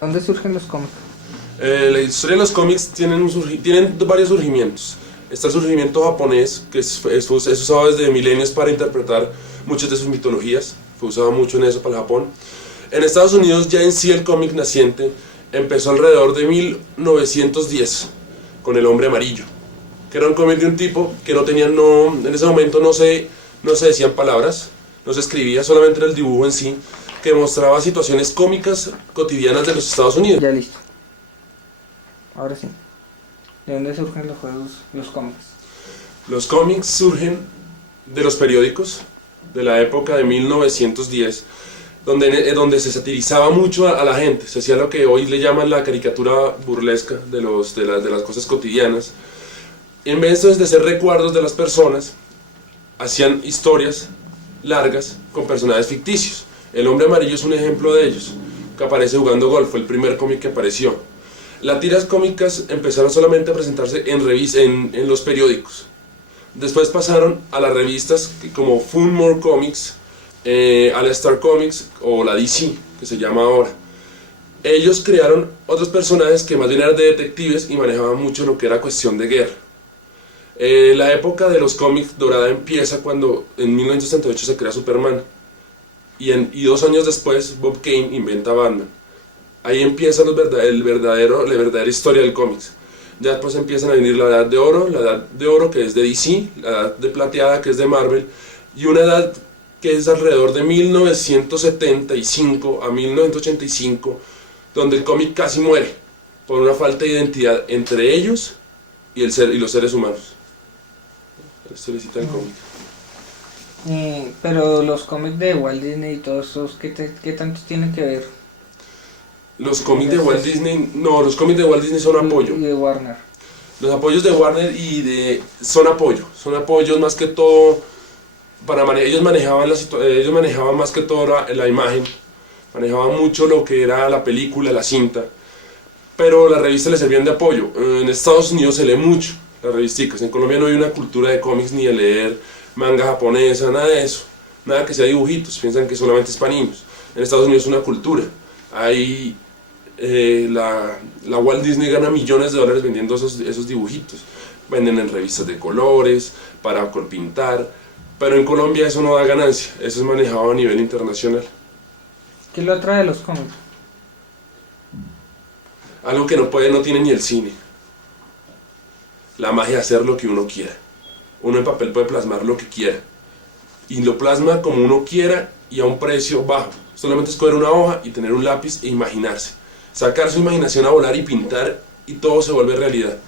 ¿Dónde surgen los cómics? La historia de los cómics tienen varios surgimientos. Está el surgimiento japonés, que es usado desde milenios para interpretar muchas de sus mitologías. Fue usado mucho en eso para el Japón. En Estados Unidos ya en sí el cómic naciente empezó alrededor de 1910 con El Hombre Amarillo, que era un cómic de un tipo que no tenía, en ese momento no se decían palabras, no se escribía, solamente era el dibujo en sí, que mostraba situaciones cómicas cotidianas de los Estados Unidos. Ya listo. Ahora sí. ¿De dónde surgen los juegos, los cómics? Los cómics surgen de los periódicos de la época de 1910, donde se satirizaba mucho a la gente, se hacía lo que hoy le llaman la caricatura burlesca de las cosas cotidianas. En vez de ser recuerdos de las personas, hacían historias largas con personajes ficticios. El Hombre Amarillo es un ejemplo de ellos, que aparece jugando golf, fue el primer cómic que apareció. Las tiras cómicas empezaron solamente a presentarse en los periódicos. Después pasaron a las revistas como Fun More Comics, All Star Comics o la DC, que se llama ahora. Ellos crearon otros personajes que más bien eran de detectives y manejaban mucho lo que era cuestión de guerra. La época de los cómics dorada empieza cuando en 1968 se crea Superman y 2 años después Bob Kane inventa Batman. Ahí empieza la verdadera historia del cómics. Ya después empiezan a venir la edad de oro que es de DC, la edad de plateada que es de Marvel, y una edad que es alrededor de 1975 a 1985, donde el cómic casi muere por una falta de identidad entre ellos y los seres humanos. La historiecita del cómic. Pero los cómics de Walt Disney y todos esos, ¿qué tantos tienen que ver? Los cómics de Walt Disney, no, los cómics de Walt Disney son apoyo. Y de Warner. Los apoyos de Warner son apoyos más que todo ellos manejaban más que todo la imagen, manejaban mucho lo que era la película, la cinta, pero las revistas les servían de apoyo. En Estados Unidos se lee mucho las revistas, en Colombia no hay una cultura de cómics ni de leer manga japonesa, nada de eso, nada que sea dibujitos, piensan que solamente es para niños. En Estados Unidos es una cultura, hay la Walt Disney gana millones de dólares vendiendo esos dibujitos, venden en revistas de colores, para pintar, pero en Colombia eso no da ganancia, eso es manejado a nivel internacional. ¿Qué lo atrae de los cómics? Algo que no tiene ni el cine, la magia de hacer lo que uno quiera. Uno en papel puede plasmar lo que quiera, y lo plasma como uno quiera y a un precio bajo. Solamente es coger una hoja y tener un lápiz e imaginarse, sacar su imaginación a volar y pintar, y todo se vuelve realidad.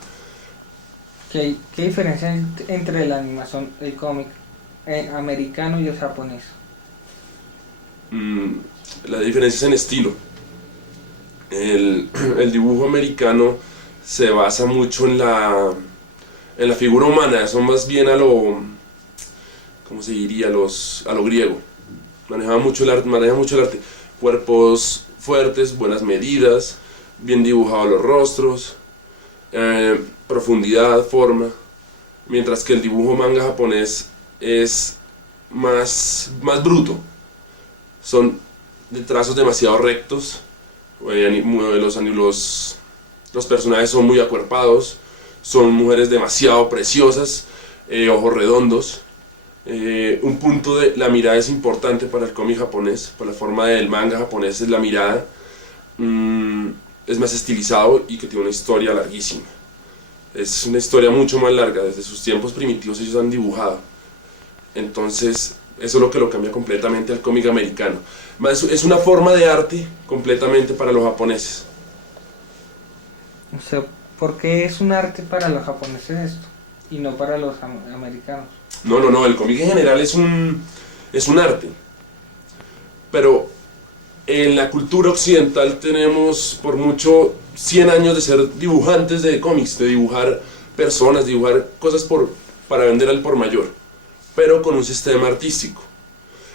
¿Qué diferencia hay entre la animación, el cómic americano y el japonés? La diferencia es en estilo. El dibujo americano se basa mucho en la figura humana, son más bien a lo griego. Maneja mucho el arte, cuerpos fuertes, buenas medidas, bien dibujados los rostros, profundidad, forma, mientras que el dibujo manga japonés es más bruto, son de trazos demasiado rectos, los personajes son muy acuerpados, son mujeres demasiado preciosas, ojos redondos. Un punto de la mirada es importante para el cómic japonés, por la forma del manga japonés es la mirada, es más estilizado y que tiene una historia larguísima. Es una historia mucho más larga, desde sus tiempos primitivos ellos han dibujado. Entonces eso es lo que lo cambia completamente al cómic americano. Es una forma de arte completamente para los japoneses. O sea, ¿por qué es un arte para los japoneses esto y no para los americanos? No, el cómic en general es un arte, pero en la cultura occidental tenemos por mucho 100 años de ser dibujantes de cómics, de dibujar personas, dibujar cosas para vender al por mayor, pero con un sistema artístico.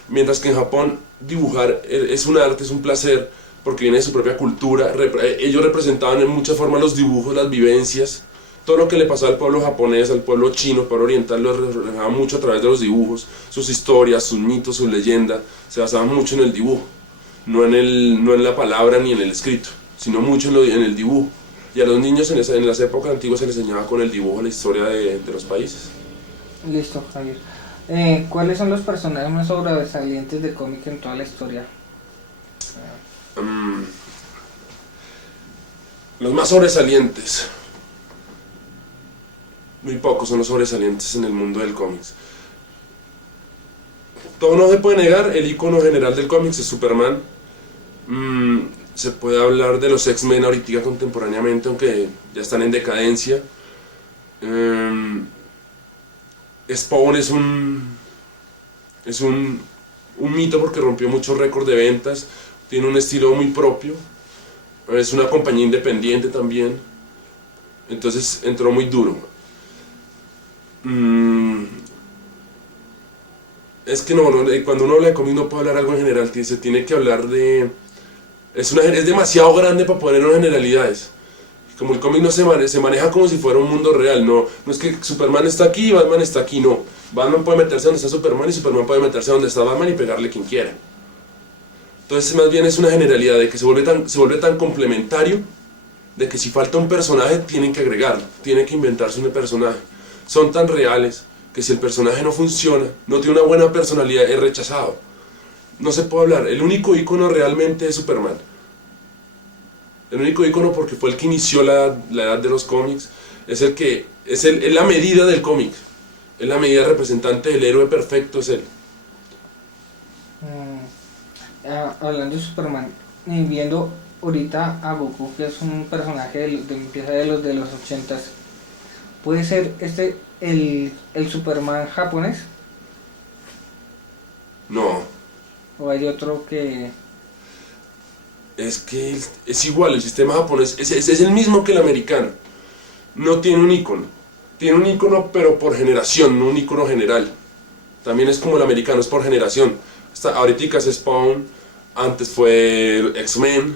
Mientras que en Japón dibujar es un arte, es un placer, porque viene de su propia cultura. Ellos representaban en muchas formas los dibujos, las vivencias, todo lo que le pasaba al pueblo japonés, al pueblo chino, al pueblo oriental, lo reflejaba mucho a través de los dibujos, sus historias, sus mitos, sus leyendas, se basaban mucho en el dibujo, no en la palabra ni en el escrito, sino mucho en el dibujo. Y a los niños en las épocas antiguas se les enseñaba con el dibujo la historia de los países. Listo, Javier. ¿Cuáles son los personajes más sobresalientes de cómic en toda la historia? Los más sobresalientes. Muy pocos son los sobresalientes en el mundo del cómics. Todo no se puede negar, el icono general del cómics es Superman. Se puede hablar de los X-Men ahorita contemporáneamente, aunque ya están en decadencia. Spawn es un mito porque rompió muchos récords de ventas, tiene un estilo muy propio, es una compañía independiente también, entonces entró muy duro. Es que cuando uno habla de cómic no puede hablar algo en general, se tiene que hablar de... Es demasiado grande para poner en generalidades. Como el cómic no se maneja como si fuera un mundo real, no es que Superman está aquí y Batman está aquí, no. Batman puede meterse donde está Superman y Superman puede meterse donde está Batman y pegarle quien quiera. Entonces más bien es una generalidad de que se vuelve tan complementario de que si falta un personaje tienen que agregarlo, tienen que inventarse un personaje. Son tan reales que si el personaje no funciona, no tiene una buena personalidad, es rechazado. No se puede hablar, el único ícono realmente es Superman. El único ícono porque fue el que inició la edad de los cómics, es la medida del cómic, es la medida representante del héroe perfecto, es él. Hablando de Superman, y viendo ahorita a Goku, que es un personaje empieza de los 80s, ¿puede ser el Superman japonés? No. ¿O hay otro que...? Es que es igual, el sistema japonés es el mismo que el americano. No tiene un icono. Tiene un icono pero por generación, no un icono general. También es como el americano, es por generación. Ahorita es Spawn, antes fue X-Men,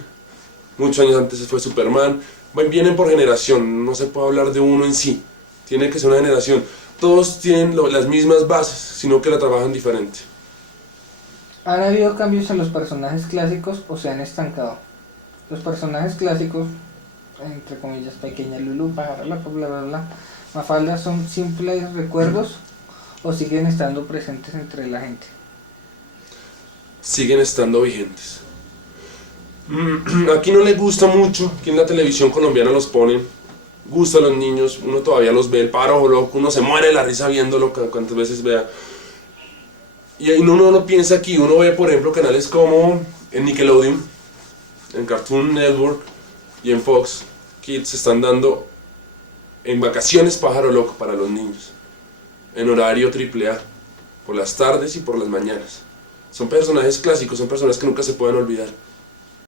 muchos años antes fue Superman. Vienen por generación, no se puede hablar de uno en sí. Tiene que ser una generación. Todos tienen las mismas bases, sino que la trabajan diferente. ¿Han habido cambios en los personajes clásicos o se han estancado? Los personajes clásicos, entre comillas, Pequeña Lulú, Pájaro Loco, bla bla bla, Mafalda, ¿son simples recuerdos o siguen estando presentes entre la gente? Siguen estando vigentes. Aquí no les gusta mucho, aquí en la televisión colombiana los ponen, gusta a los niños, uno todavía los ve, el Pájaro Loco, uno se muere de la risa viéndolo cuantas veces vea. Y uno no piensa aquí, uno ve por ejemplo canales como en Nickelodeon, en Cartoon Network y en Fox Kids están dando en vacaciones Pájaro Loco para los niños, en horario AAA, por las tardes y por las mañanas. Son personajes clásicos, son personajes que nunca se pueden olvidar.